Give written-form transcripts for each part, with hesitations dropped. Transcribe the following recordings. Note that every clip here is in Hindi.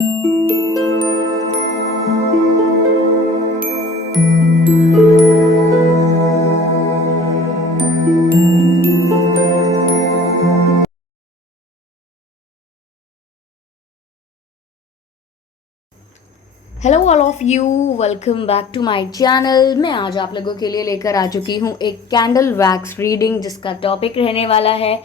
Hello all of you, welcome back to my channel. मैं आज आप लोगों के लिए लेकर आ चुकी हूँ एक कैंडल वैक्स रीडिंग, जिसका टॉपिक रहने वाला है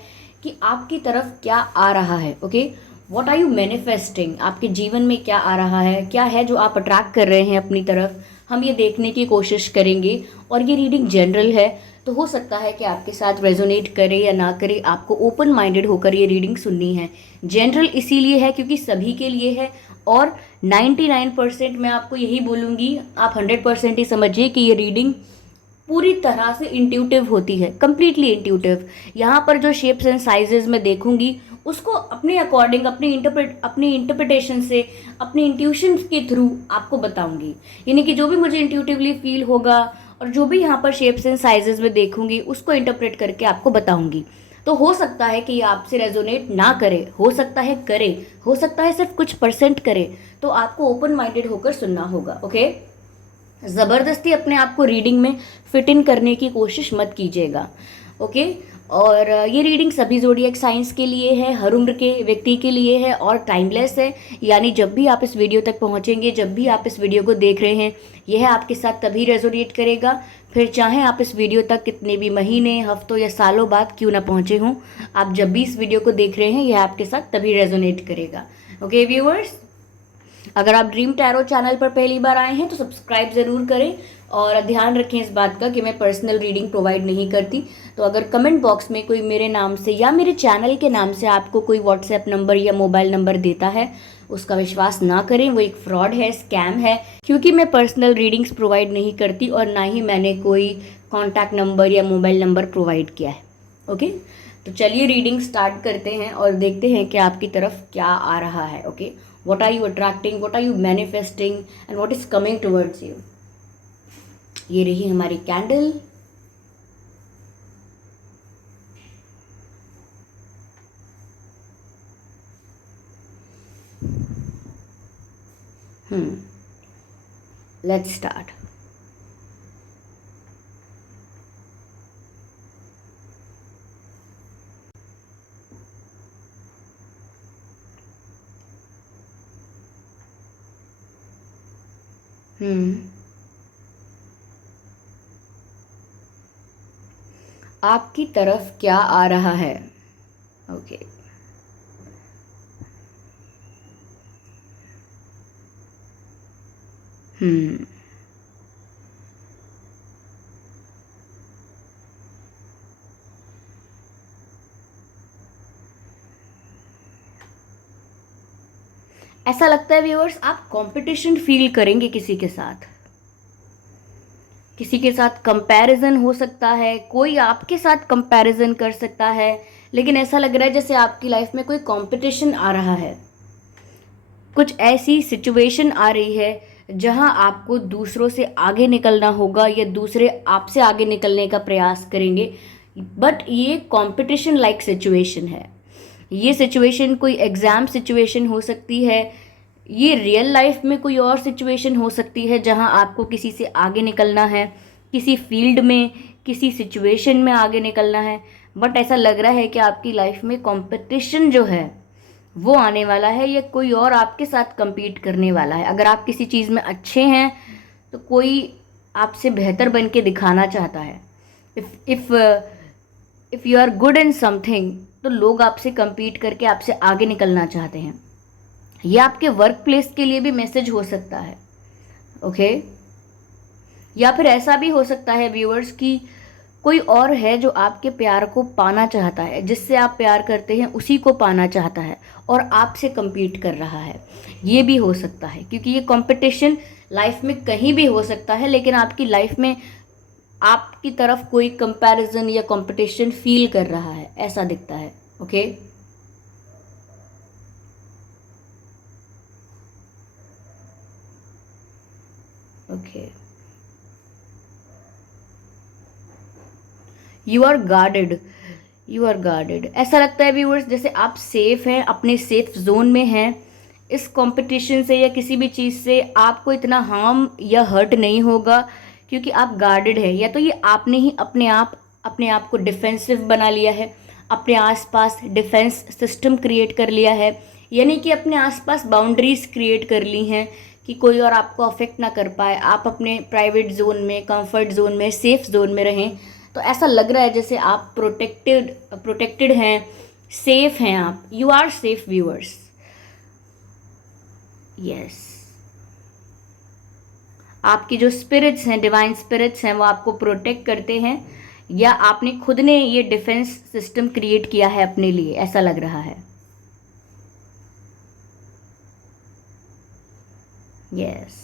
कि आपकी तरफ क्या आ रहा है। Okay, what are you manifesting? आपके जीवन में क्या आ रहा है, क्या है जो आप अट्रैक्ट कर रहे हैं अपनी तरफ, हम ये देखने की कोशिश करेंगे। और ये रीडिंग जनरल है, तो हो सकता है कि आपके साथ रेजोनेट करे या ना करे। आपको ओपन माइंडेड होकर ये रीडिंग सुननी है। जनरल इसीलिए है क्योंकि सभी के लिए है, और 99% मैं आपको यही बोलूँगी, आप 100% ही समझिए कि ये रीडिंग पूरी तरह से इंट्यूटिव होती है, कंप्लीटली इंट्यूटिव। यहाँ पर जो शेप्स एंड साइजेस मैं देखूंगी उसको अपने अकॉर्डिंग, अपनी इंटरप्रिटेशन से, अपनी इंट्यूशन के थ्रू आपको बताऊंगी। यानी कि जो भी मुझे इंट्यूटिवली फील होगा और जो भी यहाँ पर शेप्स एंड साइजेस में देखूंगी उसको इंटरप्रेट करके आपको बताऊंगी। तो हो सकता है कि ये आपसे रेजोनेट ना करे, हो सकता है करे, हो सकता है सिर्फ कुछ परसेंट करे। तो आपको ओपन माइंडेड होकर सुनना होगा। ओके, ज़बरदस्ती अपने आप को रीडिंग में फिट इन करने की कोशिश मत कीजिएगा। ओके, और ये रीडिंग सभी ज़ोडिएक साइंस के लिए है, हर उम्र के व्यक्ति के लिए है और टाइमलेस है। यानी जब भी आप इस वीडियो तक पहुंचेंगे, जब भी आप इस वीडियो को देख रहे हैं, यह आपके साथ तभी रेजोनेट करेगा। फिर चाहे आप इस वीडियो तक कितने भी महीने, हफ्तों या सालों बाद क्यों ना पहुंचे हों, आप जब भी इस वीडियो को देख रहे हैं, यह आपके साथ तभी रेजोनेट करेगा। ओके व्यूअर्स, अगर आप ड्रीम टैरो चैनल पर पहली बार आए हैं तो सब्सक्राइब ज़रूर करें और ध्यान रखें इस बात का कि मैं पर्सनल रीडिंग प्रोवाइड नहीं करती। तो अगर कमेंट बॉक्स में कोई मेरे नाम से या मेरे चैनल के नाम से आपको कोई व्हाट्सएप नंबर या मोबाइल नंबर देता है, उसका विश्वास ना करें, वो एक फ्रॉड है, स्कैम है। क्योंकि मैं पर्सनल रीडिंग्स प्रोवाइड नहीं करती और ना ही मैंने कोई कॉन्टैक्ट नंबर या मोबाइल नंबर प्रोवाइड किया है। ओके, तो चलिए रीडिंग स्टार्ट करते हैं और देखते हैं कि आपकी तरफ क्या आ रहा है। Okay, what are you attracting, what are you manifesting and what is coming towards you। ये रही हमारी कैंडल। Let's start. आपकी तरफ क्या आ रहा है। ओके, ऐसा लगता है व्यूअर्स, आप कंपटीशन फील करेंगे किसी के साथ। किसी के साथ कंपैरिजन हो सकता है, कोई आपके साथ कंपैरिजन कर सकता है, लेकिन ऐसा लग रहा है जैसे आपकी लाइफ में कोई कंपटीशन आ रहा है। कुछ ऐसी सिचुएशन आ रही है जहां आपको दूसरों से आगे निकलना होगा या दूसरे आपसे आगे निकलने का प्रयास करेंगे। बट ये कंपटीशन लाइक सिचुएशन है। ये सिचुएशन कोई एग्ज़ाम सिचुएशन हो सकती है, ये रियल लाइफ में कोई और सिचुएशन हो सकती है जहां आपको किसी से आगे निकलना है, किसी फील्ड में, किसी सिचुएशन में आगे निकलना है। बट ऐसा लग रहा है कि आपकी लाइफ में कंपटीशन जो है वो आने वाला है, या कोई और आपके साथ compete करने वाला है। अगर आप किसी चीज़ में अच्छे हैं तो कोई आपसे बेहतर बन के दिखाना चाहता है। If you are good in something, तो लोग आपसे compete करके आपसे आगे निकलना चाहते हैं। ये आपके वर्क प्लेस के लिए भी मैसेज हो सकता है। ओके, या फिर ऐसा भी हो सकता है व्यूअर्स कि कोई और है जो आपके प्यार को पाना चाहता है, जिससे आप प्यार करते हैं उसी को पाना चाहता है और आपसे compete कर रहा है। ये भी हो सकता है, क्योंकि ये कंपटीशन लाइफ में कहीं भी हो सकता है, लेकिन आपकी लाइफ में आपकी तरफ कोई कंपैरिजन या कंपटीशन फील कर रहा है, ऐसा दिखता है। Okay, okay, you are guarded, you are guarded. ऐसा लगता है व्यूअर्स जैसे आप सेफ हैं, अपने सेफ जोन में हैं। इस कंपटीशन से या किसी भी चीज़ से आपको इतना हार्म या हर्ट नहीं होगा, क्योंकि आप गार्डेड है। या तो ये आपने ही अपने आप को डिफेंसिव बना लिया है, अपने आसपास डिफेंस सिस्टम क्रिएट कर लिया है, यानी कि अपने आसपास बाउंड्रीज क्रिएट कर ली हैं कि कोई और आपको अफेक्ट ना कर पाए। आप अपने प्राइवेट जोन में, कंफर्ट जोन में, सेफ जोन में रहें। तो ऐसा लग रहा है जैसे आप प्रोटेक्टेड हैं, सेफ हैं आप। You are safe viewers. Yes, आपकी जो स्पिरिट्स हैं, डिवाइन स्पिरिट्स हैं, वो आपको प्रोटेक्ट करते हैं, या आपने खुद ने ये डिफेंस सिस्टम क्रिएट किया है अपने लिए, ऐसा लग रहा है। Yes,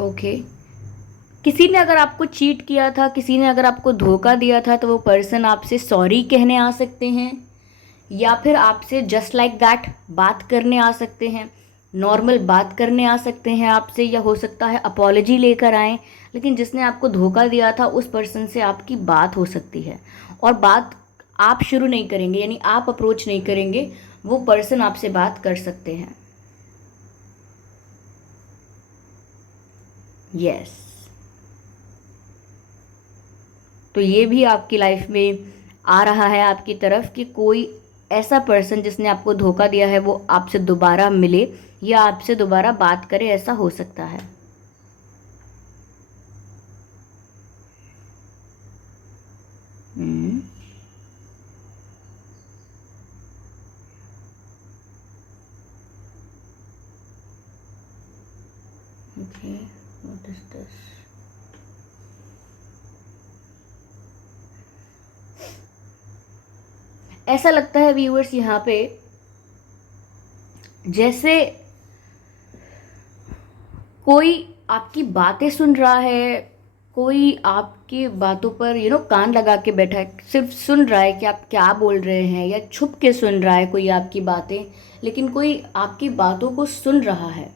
okay. किसी ने अगर आपको चीट किया था, किसी ने अगर आपको धोखा दिया था, तो वो पर्सन आपसे सॉरी कहने आ सकते हैं, या फिर आपसे जस्ट लाइक दैट बात करने आ सकते हैं, नॉर्मल बात करने आ सकते हैं आपसे, या हो सकता है अपॉलॉजी लेकर आएँ। लेकिन जिसने आपको धोखा दिया था उस पर्सन से आपकी बात हो सकती है, और बात आप शुरू नहीं करेंगे, यानी आप अप्रोच नहीं करेंगे, वो पर्सन आपसे बात कर सकते हैं। यस, तो ये भी आपकी लाइफ में आ रहा है आपकी तरफ कि कोई ऐसा पर्सन जिसने आपको धोखा दिया है वो आपसे दोबारा मिले या आपसे दोबारा बात करे, ऐसा हो सकता है। Okay, what is this? ऐसा लगता है व्यूअर्स यहाँ पे जैसे कोई आपकी बातें सुन रहा है, कोई आपकी बातों पर कान लगा के बैठा है, सिर्फ सुन रहा है कि आप क्या बोल रहे हैं, या छुप के सुन रहा है कोई आपकी बातें, लेकिन कोई आपकी बातों को सुन रहा है।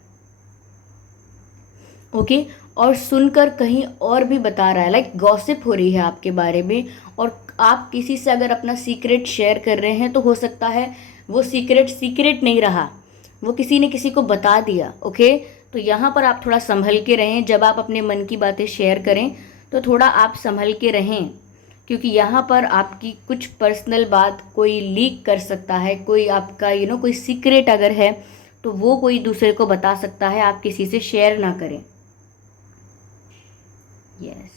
ओके, और सुनकर कहीं और भी बता रहा है, लाइक गॉसिप हो रही है आपके बारे में। और आप किसी से अगर अपना सीक्रेट शेयर कर रहे हैं तो हो सकता है वो सीक्रेट नहीं रहा, वो किसी ने किसी को बता दिया। ओके, तो यहाँ पर आप थोड़ा संभल के रहें। जब आप अपने मन की बातें शेयर करें तो थोड़ा आप संभल के रहें, क्योंकि यहाँ पर आपकी कुछ पर्सनल बात कोई लीक कर सकता है। कोई आपका कोई सीक्रेट अगर है तो वो कोई दूसरे को बता सकता है, आप किसी से शेयर ना करें। यस,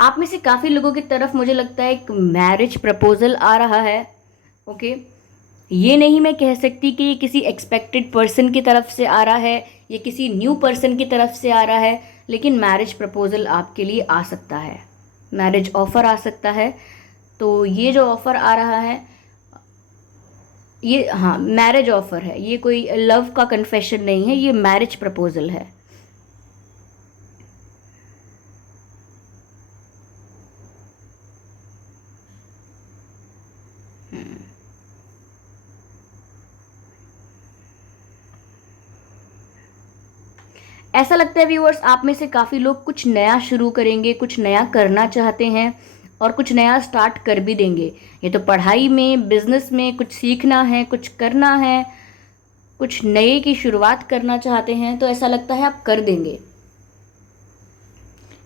आप में से काफ़ी लोगों की तरफ मुझे लगता है एक मैरिज प्रपोजल आ रहा है। ओके, ये नहीं मैं कह सकती कि ये किसी एक्सपेक्टेड पर्सन की तरफ से आ रहा है, ये किसी न्यू पर्सन की तरफ से आ रहा है, लेकिन मैरिज प्रपोजल आपके लिए आ सकता है, मैरिज ऑफ़र आ सकता है। तो ये जो ऑफ़र आ रहा है, ये हाँ मैरिज ऑफ़र है, ये कोई लव का कन्फेशन नहीं है, ये मैरिज प्रपोजल है। ऐसा लगता है व्यूअर्स आप में से काफ़ी लोग कुछ नया शुरू करेंगे, कुछ नया करना चाहते हैं, और कुछ नया स्टार्ट कर भी देंगे। ये तो पढ़ाई में, बिजनेस में कुछ सीखना है, कुछ करना है, कुछ नए की शुरुआत करना चाहते हैं, तो ऐसा लगता है आप कर देंगे।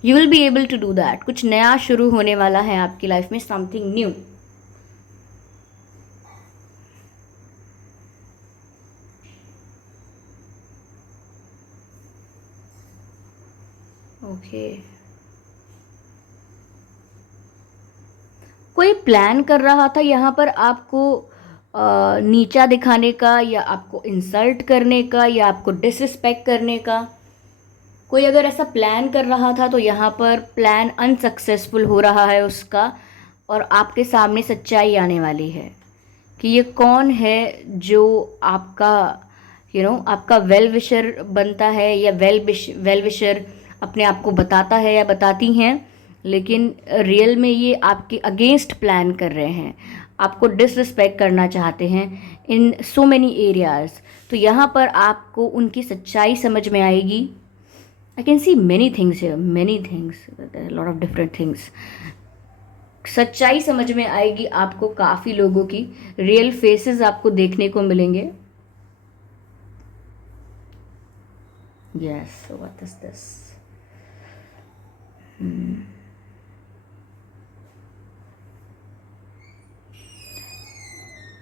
You will be able to do that. कुछ नया शुरू होने वाला है आपकी लाइफ में, समथिंग न्यू। ओके, कोई प्लान कर रहा था यहाँ पर आपको नीचा दिखाने का, या आपको इंसल्ट करने का, या आपको डिसरिस्पेक्ट करने का। कोई अगर ऐसा प्लान कर रहा था तो यहाँ पर प्लान अनसक्सेसफुल हो रहा है उसका, और आपके सामने सच्चाई आने वाली है कि ये कौन है जो आपका आपका वेल विशर बनता है, या वेल विशर अपने आप को बताता है या बताती हैं, लेकिन रियल में ये आपके अगेंस्ट प्लान कर रहे हैं, आपको डिसरिस्पेक्ट करना चाहते हैं इन सो मैनी एरियाज़। तो यहाँ पर आपको उनकी सच्चाई समझ में आएगी, आई can see many things here, many things, lot of different things. सच्चाई समझ में आएगी आपको, काफ़ी लोगों की रियल फेसेस आपको देखने को मिलेंगे। Yes, what is this?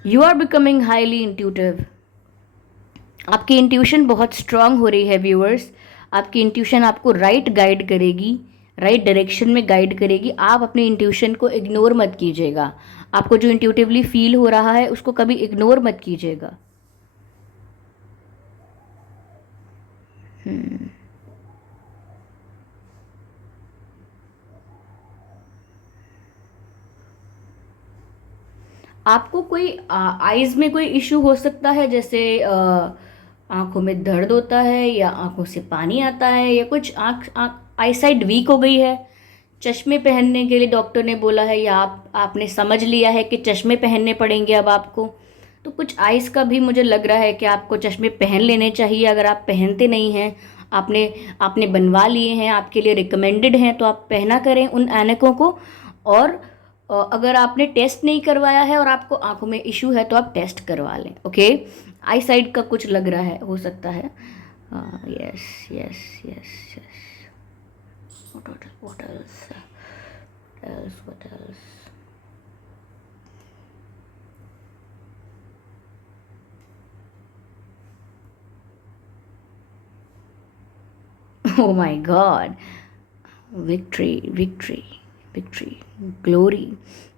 You are becoming highly intuitive. आपकी इंट्यूशन बहुत स्ट्रांग हो रही है व्यूअर्स। आपकी इंट्यूशन आपको राइट गाइड करेगी, राइट डायरेक्शन में गाइड करेगी। आप अपनी इंट्यूशन को इग्नोर मत कीजिएगा। आपको जो इंट्यूटिवली फील हो रहा है उसको कभी इग्नोर मत कीजिएगा। आपको कोई आईज में कोई इशू हो सकता है, जैसे आंखों में दर्द होता है, या आंखों से पानी आता है, या कुछ आंख आई साइड वीक हो गई है। चश्मे पहनने के लिए डॉक्टर ने बोला है, या आपने समझ लिया है कि चश्मे पहनने पड़ेंगे अब आपको। तो कुछ आइज़ का भी मुझे लग रहा है कि आपको चश्मे पहन लेने चाहिए। अगर आप पहनते नहीं हैं, आपने आपने बनवा लिए हैं, आपके लिए रिकमेंडेड हैं, तो आप पहना करें उन ऐनकों को। और अगर आपने टेस्ट नहीं करवाया है और आपको आंखों में इशू है तो आप टेस्ट करवा लें। ओके, आई साइड का कुछ लग रहा है, हो सकता है। Yes yes yes yes. what else what else? Oh my God, victory victory victory, glory.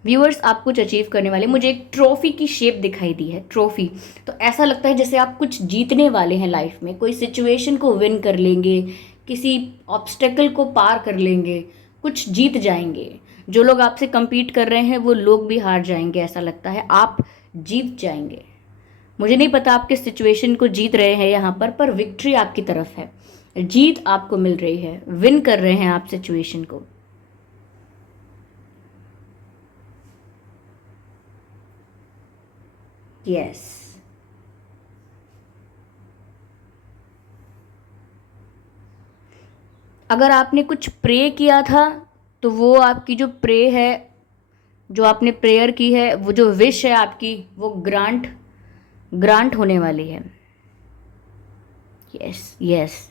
Viewers, आप कुछ अचीव करने वाले, मुझे एक ट्रॉफी की शेप दिखाई दी है, ट्रॉफी। तो ऐसा लगता है जैसे आप कुछ जीतने वाले हैं लाइफ में, कोई सिचुएशन को विन कर लेंगे, किसी ऑब्स्टेकल को पार कर लेंगे, कुछ जीत जाएंगे। जो लोग आपसे compete कर रहे हैं वो लोग भी हार जाएंगे, ऐसा लगता है आप जीत जाएंगे। मुझे नहीं पता आप किस सिचुएशन को जीत रहे हैं यहाँ पर विक्ट्री आपकी तरफ है। जीत आपको मिल रही है, विन कर रहे हैं आप सिचुएशन को। यस। अगर आपने कुछ प्रे किया था तो वो आपकी जो प्रे है, जो आपने प्रेयर की है, वो जो विश है आपकी, वो ग्रांट ग्रांट होने वाली है। Yes yes.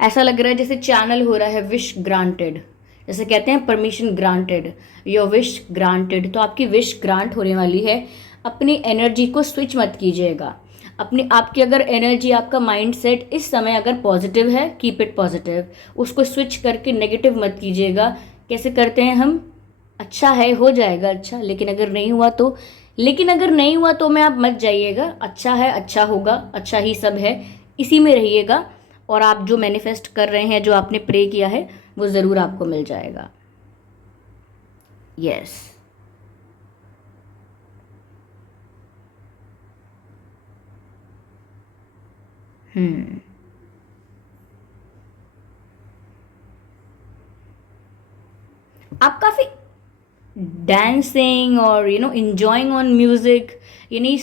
ऐसा लग रहा है जैसे चैनल हो रहा है विश ग्रांटेड, जैसे कहते हैं permission granted, your wish granted. तो आपकी विश ग्रांट होने वाली है। अपनी एनर्जी को स्विच मत कीजिएगा। अपनी आपकी अगर एनर्जी, आपका माइंड सेट इस समय अगर पॉजिटिव है, कीप इट पॉजिटिव। उसको स्विच करके नेगेटिव मत कीजिएगा। कैसे करते हैं हम? अच्छा है, हो जाएगा अच्छा, लेकिन अगर नहीं हुआ तो, लेकिन अगर नहीं हुआ तो मैं आप मत जाइएगा। अच्छा है, अच्छा होगा, अच्छा ही सब है, इसी में रहिएगा। और आप जो मैनिफेस्ट कर रहे हैं, जो आपने प्रे किया है, वो ज़रूर आपको मिल जाएगा। यस। हम्म। आप काफ़ी डांसिंग और इंजॉइंग ऑन म्यूज़िक, यानी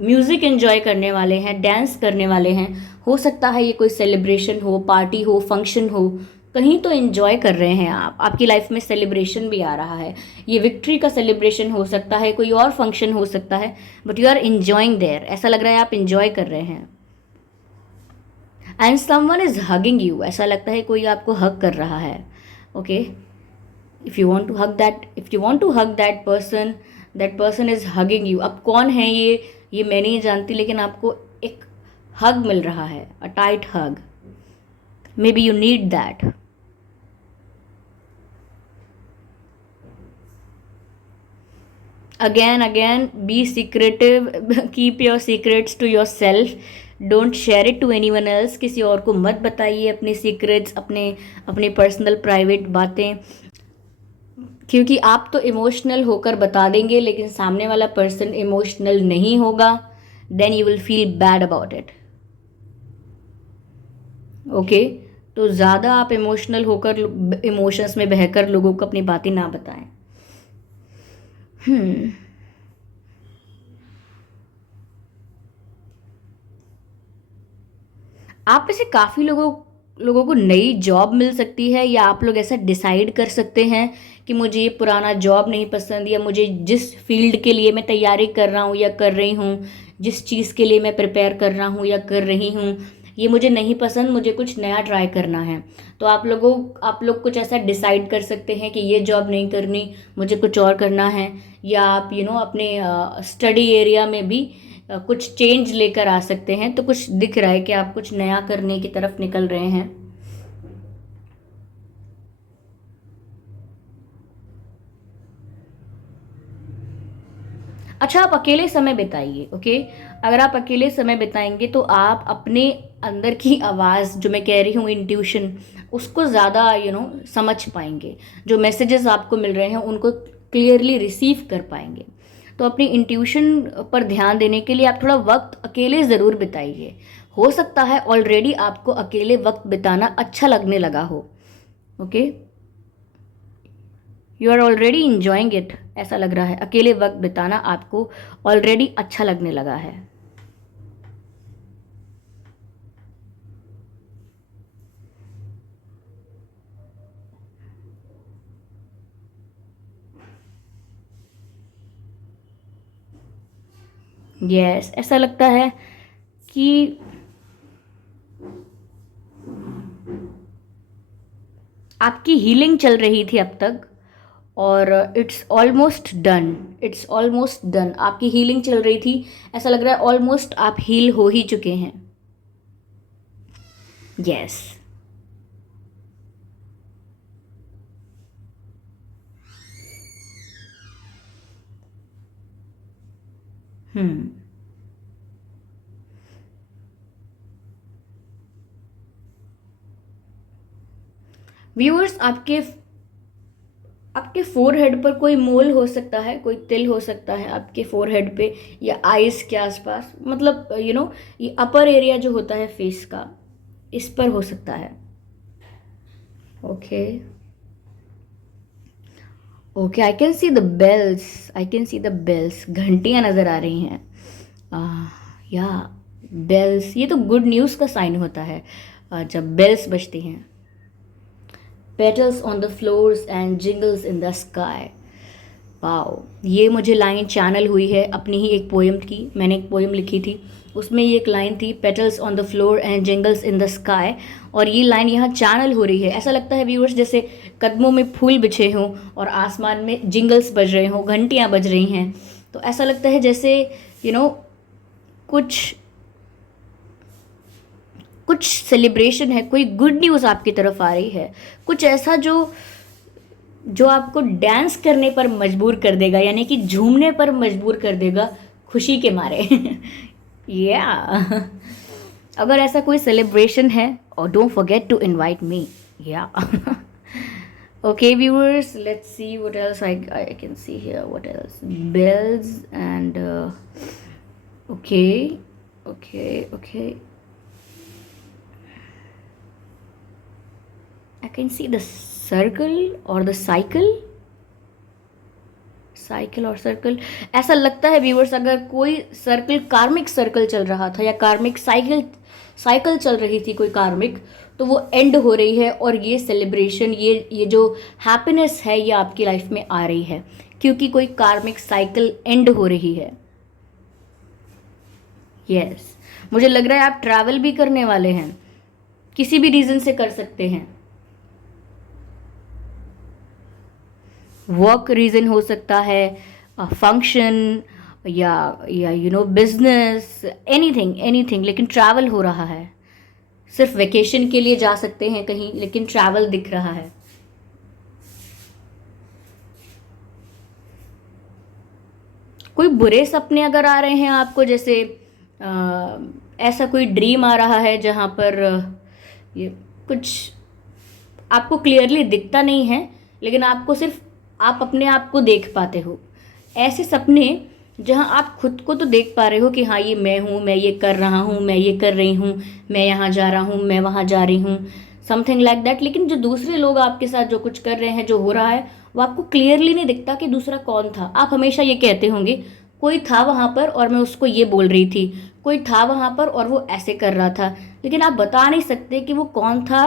म्यूज़िक एंजॉय करने वाले हैं, डांस करने वाले हैं। हो सकता है ये कोई सेलिब्रेशन हो, पार्टी हो, फंक्शन हो, कहीं तो एंजॉय कर रहे हैं आप। आपकी लाइफ में सेलिब्रेशन भी आ रहा है। ये विक्ट्री का सेलिब्रेशन हो सकता है, कोई और फंक्शन हो सकता है, but you are enjoying there. ऐसा लग रहा है आप एंजॉय कर रहे हैं। And someone is hugging you, ऐसा लगता है कोई आपको हग कर रहा है। Okay, if you want to hug that, if you want to hug that person is hugging you. अब कौन है ये मैं नहीं जानती, लेकिन आपको एक हग मिल रहा है, a tight hug. Maybe you need that. Again be secretive, keep your secrets to yourself, don't share it to anyone else. किसी और को मत बताइए अपने सीक्रेट्स, अपने पर्सनल प्राइवेट बातें, क्योंकि आप तो इमोशनल होकर बता देंगे, लेकिन सामने वाला पर्सन इमोशनल नहीं होगा, then you will feel bad about it. Okay, तो ज़्यादा आप इमोशनल होकर, इमोशंस में बहकर लोगों को अपनी बातें ना बताएं। हम्म। आप में से काफ़ी लोगों लोगों को नई जॉब मिल सकती है, या आप लोग ऐसा डिसाइड कर सकते हैं कि मुझे ये पुराना जॉब नहीं पसंद, या मुझे जिस फील्ड के लिए मैं तैयारी कर रहा हूँ या कर रही हूँ, जिस चीज़ के लिए मैं प्रिपेयर कर रहा हूँ या कर रही हूँ, ये मुझे नहीं पसंद, मुझे कुछ नया ट्राई करना है। तो आप लोग कुछ ऐसा डिसाइड कर सकते हैं कि ये जॉब नहीं करनी, मुझे कुछ और करना है। या आप अपने स्टडी एरिया में भी कुछ चेंज लेकर आ सकते हैं। तो कुछ दिख रहा है कि आप कुछ नया करने की तरफ निकल रहे हैं। अच्छा, आप अकेले समय बिताइए, ओके। अगर आप अकेले समय बिताएंगे तो आप अपने अंदर की आवाज़, जो मैं कह रही हूँ इंट्यूशन, उसको ज़्यादा समझ पाएंगे। जो मैसेजेस आपको मिल रहे हैं उनको क्लियरली रिसीव कर पाएंगे। तो अपनी इंट्यूशन पर ध्यान देने के लिए आप थोड़ा वक्त अकेले ज़रूर बिताइए। हो सकता है ऑलरेडी आपको अकेले वक्त बिताना अच्छा लगने लगा हो, okay. You are already enjoying it, ऐसा लग रहा है अकेले वक्त बिताना आपको ऑलरेडी अच्छा लगने लगा है। यस, ऐसा लगता है कि आपकी हीलिंग चल रही थी अब तक, और it's almost done. It's almost done, आपकी हीलिंग चल रही थी। ऐसा लग रहा है ऑलमोस्ट आप हील हो ही चुके हैं। यस। हम्म। व्यूअर्स, आपके आपके फोरहेड पर कोई मोल हो सकता है, कोई तिल हो सकता है आपके फोरहेड पे, या आईज के आसपास, मतलब ये अपर एरिया जो होता है फेस का, इस पर हो सकता है। Okay, okay, I can see the bells, I can see the bells, घंटियां नजर आ रही हैं। या बेल्स, ये तो गुड न्यूज़ का साइन होता है जब बेल्स बजती हैं। Petals on the floors and jingles in the sky. Wow, ये मुझे लाइन चैनल हुई है अपनी ही एक पोएम की। मैंने एक पोएम लिखी थी, उसमें ये एक लाइन थी, petals on the floor and jingles in the sky. और ये लाइन यहाँ चैनल हो रही है। ऐसा लगता है व्यूअर्स जैसे कदमों में फूल बिछे हों और आसमान में जिंगल्स बज रहे हों, घंटियाँ बज रही हैं। तो ऐसा लगता है जैसे यू नो कुछ कुछ सेलिब्रेशन है, कोई गुड न्यूज़ आपकी तरफ आ रही है, कुछ ऐसा जो जो आपको डांस करने पर मजबूर कर देगा, यानी कि झूमने पर मजबूर कर देगा खुशी के मारे। या अगर ऐसा कोई सेलिब्रेशन है, और don't forget to invite me. या okay viewers, let's see what else I can see here. What else? Bells and okay, okay, I can see the circle or the cycle, cycle और सर्कल। ऐसा लगता है व्यूवर्स अगर कोई सर्कल, कार्मिक सर्कल चल रहा था, या कार्मिक साइकिल साइकिल चल रही थी कोई कार्मिक, तो वो एंड हो रही है। और ये सेलिब्रेशन, ये जो हैप्पीनेस है, ये आपकी लाइफ में आ रही है, क्योंकि कोई कार्मिक साइकिल एंड हो रही है। यस, मुझे लग रहा है आप ट्रैवल भी करने वाले हैं, किसी भी रीज़न से कर सकते हैं। वर्क रीज़न हो सकता है, फंक्शन, या बिजनेस, एनीथिंग एनीथिंग, लेकिन ट्रैवल हो रहा है। सिर्फ वेकेशन के लिए जा सकते हैं कहीं, लेकिन ट्रैवल दिख रहा है। कोई बुरे सपने अगर आ रहे हैं आपको, जैसे ऐसा कोई ड्रीम आ रहा है जहाँ पर ये कुछ आपको क्लियरली दिखता नहीं है, लेकिन आपको सिर्फ आप अपने आप को देख पाते हो। ऐसे सपने जहाँ आप खुद को तो देख पा रहे हो कि हाँ, ये मैं हूँ, मैं ये कर रहा हूँ, मैं ये कर रही हूँ, मैं यहाँ जा रहा हूँ, मैं वहाँ जा रही हूँ, समथिंग लाइक दैट। लेकिन जो दूसरे लोग आपके साथ जो कुछ कर रहे हैं, जो हो रहा है, वो आपको क्लियरली नहीं दिखता कि दूसरा कौन था। आप हमेशा ये कहते होंगे कोई था वहाँ पर और मैं उसको ये बोल रही थी, कोई था वहाँ पर और वो ऐसे कर रहा था, लेकिन आप बता नहीं सकते कि वो कौन था,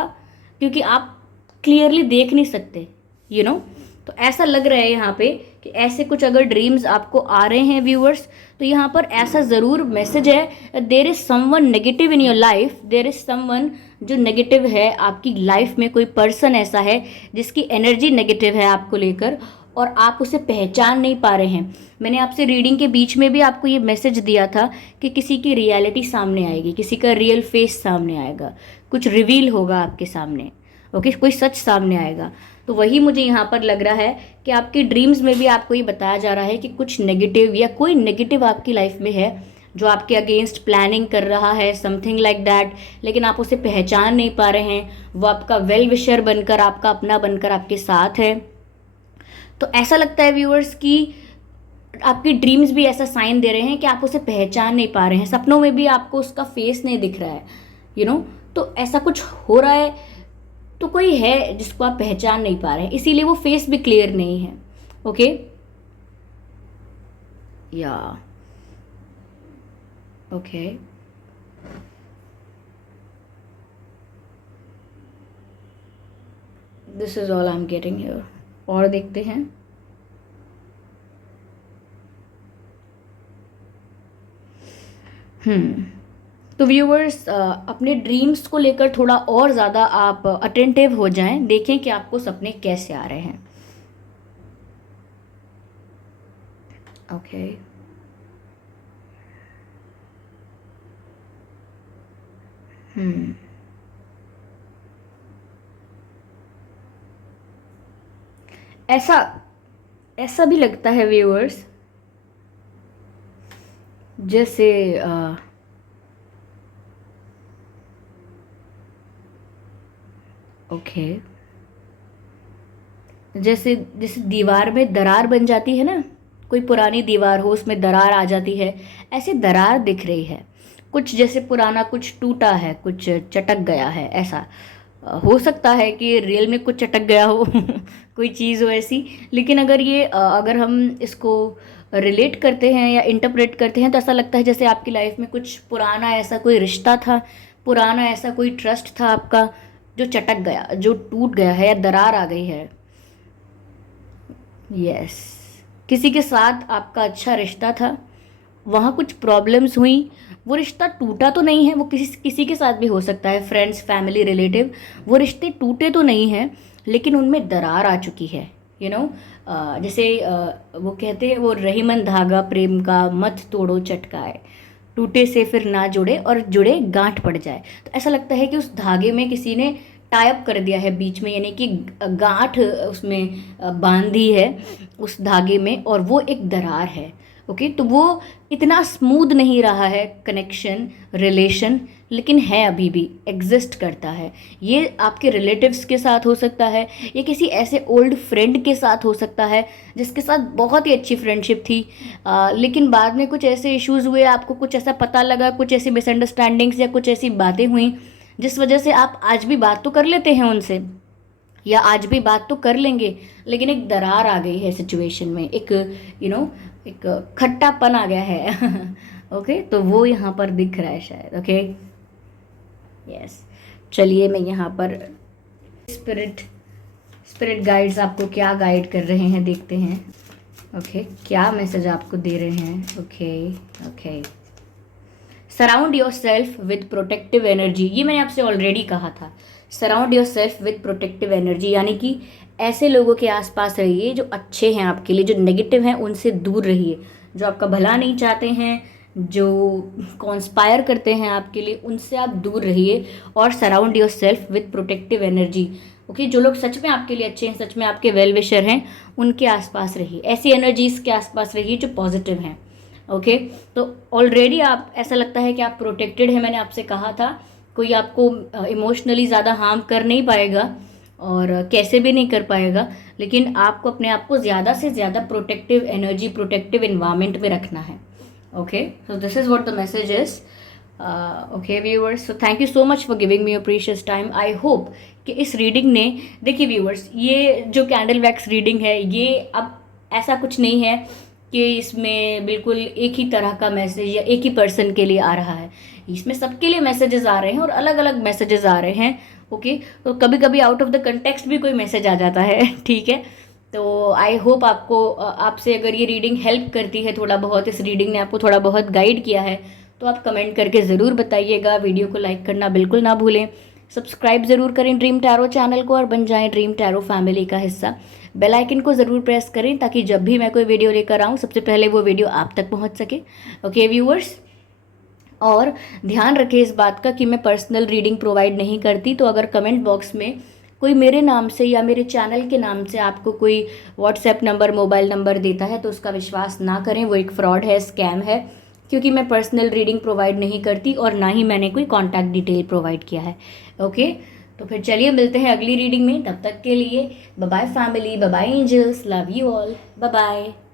क्योंकि आप क्लियरली देख नहीं सकते, यू नो। तो ऐसा लग रहा है यहाँ पे कि ऐसे कुछ अगर ड्रीम्स आपको आ रहे हैं व्यूअर्स, तो यहाँ पर ऐसा ज़रूर मैसेज है, there is someone negative in your life, there is someone जो नेगेटिव है आपकी लाइफ में, कोई पर्सन ऐसा है जिसकी एनर्जी नेगेटिव है आपको लेकर और आप उसे पहचान नहीं पा रहे हैं। मैंने आपसे रीडिंग के बीच में भी आपको ये मैसेज दिया था कि किसी की रियलिटी सामने आएगी, किसी का रियल फेस सामने आएगा, कुछ रिवील होगा आपके सामने, ओके, कोई सच सामने आएगा। तो वही मुझे यहाँ पर लग रहा है कि आपकी ड्रीम्स में भी आपको ये बताया जा रहा है कि कुछ नेगेटिव या कोई नेगेटिव आपकी लाइफ में है जो आपके अगेंस्ट प्लानिंग कर रहा है, समथिंग लाइक दैट, लेकिन आप उसे पहचान नहीं पा रहे हैं। वो आपका वेल विशर बनकर, आपका अपना बनकर आपके साथ है। तो ऐसा लगता है व्यूअर्स कि आपकी ड्रीम्स भी ऐसा साइन दे रहे हैं कि आप उसे पहचान नहीं पा रहे हैं, सपनों में भी आपको उसका फेस नहीं दिख रहा है, यू नो। तो ऐसा कुछ हो रहा है, तो कोई है जिसको आप पहचान नहीं पा रहे हैं, इसीलिए वो फेस भी क्लियर नहीं है, ओके। या okay, this is all I am getting here. और देखते हैं। तो व्यूअर्स, अपने ड्रीम्स को लेकर थोड़ा और ज़्यादा आप अटेंटिव हो जाएं, देखें कि आपको सपने कैसे आ रहे हैं, ओके। ऐसा ऐसा भी लगता है व्यूअर्स, जैसे ओके, जैसे जैसे दीवार में दरार बन जाती है ना, कोई पुरानी दीवार हो उसमें दरार आ जाती है, ऐसे दरार दिख रही है कुछ, जैसे पुराना कुछ टूटा है, कुछ चटक गया है, ऐसा हो सकता है कि रियल में कुछ चटक गया हो कोई चीज़ हो ऐसी। लेकिन अगर ये अगर हम इसको रिलेट करते हैं या इंटरप्रेट करते हैं तो ऐसा लगता है जैसे आपकी लाइफ में कुछ पुराना ऐसा कोई रिश्ता था, पुराना ऐसा कोई ट्रस्ट था आपका, जो चटक गया, जो टूट गया है या दरार आ गई है। यस, किसी के साथ आपका अच्छा रिश्ता था, वहाँ कुछ प्रॉब्लम्स हुई, वो रिश्ता टूटा तो नहीं है, वो किसी किसी के साथ भी हो सकता है, फ्रेंड्स, फैमिली, रिलेटिव, वो रिश्ते टूटे तो नहीं हैं लेकिन उनमें दरार आ चुकी है, यू नो। जैसे वो कहते हैं, वो रहीमन धागा प्रेम का मत तोड़ो चटकाए, टूटे से फिर ना जुड़े और जुड़े गांठ पड़ जाए। तो ऐसा लगता है कि उस धागे में किसी ने टाइप कर दिया है बीच में, यानी कि गांठ उसमें बांधी है उस धागे में, और वो एक दरार है, ओके। तो वो इतना स्मूथ नहीं रहा है कनेक्शन, रिलेशन, लेकिन है, अभी भी एग्जिस्ट करता है। ये आपके रिलेटिव्स के साथ हो सकता है, ये किसी ऐसे ओल्ड फ्रेंड के साथ हो सकता है जिसके साथ बहुत ही अच्छी फ्रेंडशिप थी, लेकिन बाद में कुछ ऐसे इश्यूज़ हुए, आपको कुछ ऐसा पता लगा, कुछ ऐसी मिसअंडरस्टैंडिंग्स या कुछ ऐसी बातें हुई जिस वजह से आप आज भी बात तो कर लेते हैं उनसे, या आज भी बात तो कर लेंगे, लेकिन एक दरार आ गई है सिचुएशन में, एक यू नो एक खट्टापन आ गया है ओके। तो वो यहाँ पर दिख रहा है शायद, ओके। यस, चलिए मैं यहाँ पर स्पिरिट गाइड्स आपको क्या गाइड कर रहे हैं देखते हैं, ओके। क्या मैसेज आपको दे रहे हैं, okay okay. Surround your self with protective energy, ये मैंने आपसे ऑलरेडी कहा था, surround your self with protective energy, यानी कि ऐसे लोगों के आसपास रहिए जो अच्छे हैं आपके लिए, जो नेगेटिव हैं उनसे दूर रहिए, जो आपका भला नहीं चाहते हैं, जो कॉन्स्पायर करते हैं आपके लिए, उनसे आप दूर रहिए, और surround your self with protective energy, okay. जो लोग सच में आपके लिए अच्छे हैं, सच में आपके वेल विशर हैं, उनके आसपास रहिए, ऐसी एनर्जीज के आसपास रहिए जो पॉजिटिव हैं, ओके। तो ऑलरेडी आप, ऐसा लगता है कि आप प्रोटेक्टेड हैं, मैंने आपसे कहा था, कोई आपको इमोशनली ज़्यादा हार्म कर नहीं पाएगा और कैसे भी नहीं कर पाएगा, लेकिन आपको अपने आप को ज़्यादा से ज़्यादा प्रोटेक्टिव एनर्जी, प्रोटेक्टिव इन्वायरमेंट में रखना है, okay. So this is what the message is, okay viewers. So thank you so much for giving me your precious time. I hope कि इस रीडिंग ने, देखिए व्यूअर्स, ये जो कैंडल वैक्स रीडिंग है, ये अब ऐसा कुछ नहीं है कि इसमें बिल्कुल एक ही तरह का मैसेज या एक ही पर्सन के लिए आ रहा है। इसमें सबके लिए मैसेजेस आ रहे हैं और अलग अलग मैसेजेस आ रहे हैं। ओके, तो कभी कभी आउट ऑफ द कंटेक्स्ट भी कोई मैसेज आ जाता है ठीक है। तो आई होप आपको आपसे अगर ये रीडिंग हेल्प करती है थोड़ा बहुत, इस रीडिंग ने आपको थोड़ा बहुत गाइड किया है, तो आप कमेंट करके ज़रूर बताइएगा। वीडियो को लाइक करना बिल्कुल ना भूलें, सब्सक्राइब ज़रूर करें ड्रीम टैरो चैनल को और बन जाएं ड्रीम टैरो फैमिली का हिस्सा। बेल आइकन को ज़रूर प्रेस करें ताकि जब भी मैं कोई वीडियो लेकर आऊँ सबसे पहले वो वीडियो आप तक पहुँच सके। ओके व्यूअर्स, और ध्यान रखें इस बात का कि मैं पर्सनल रीडिंग प्रोवाइड नहीं करती। तो अगर कमेंट बॉक्स में कोई मेरे नाम से या मेरे चैनल के नाम से आपको कोई व्हाट्सएप नंबर, मोबाइल नंबर देता है तो उसका विश्वास ना करें, वो एक फ्रॉड है, स्कैम है, क्योंकि मैं पर्सनल रीडिंग प्रोवाइड नहीं करती और ना ही मैंने कोई कॉन्टैक्ट डिटेल प्रोवाइड किया है। ओके, तो फिर चलिए मिलते हैं अगली रीडिंग में। तब तक के लिए bye bye family, bye bye angels, love you all, bye bye.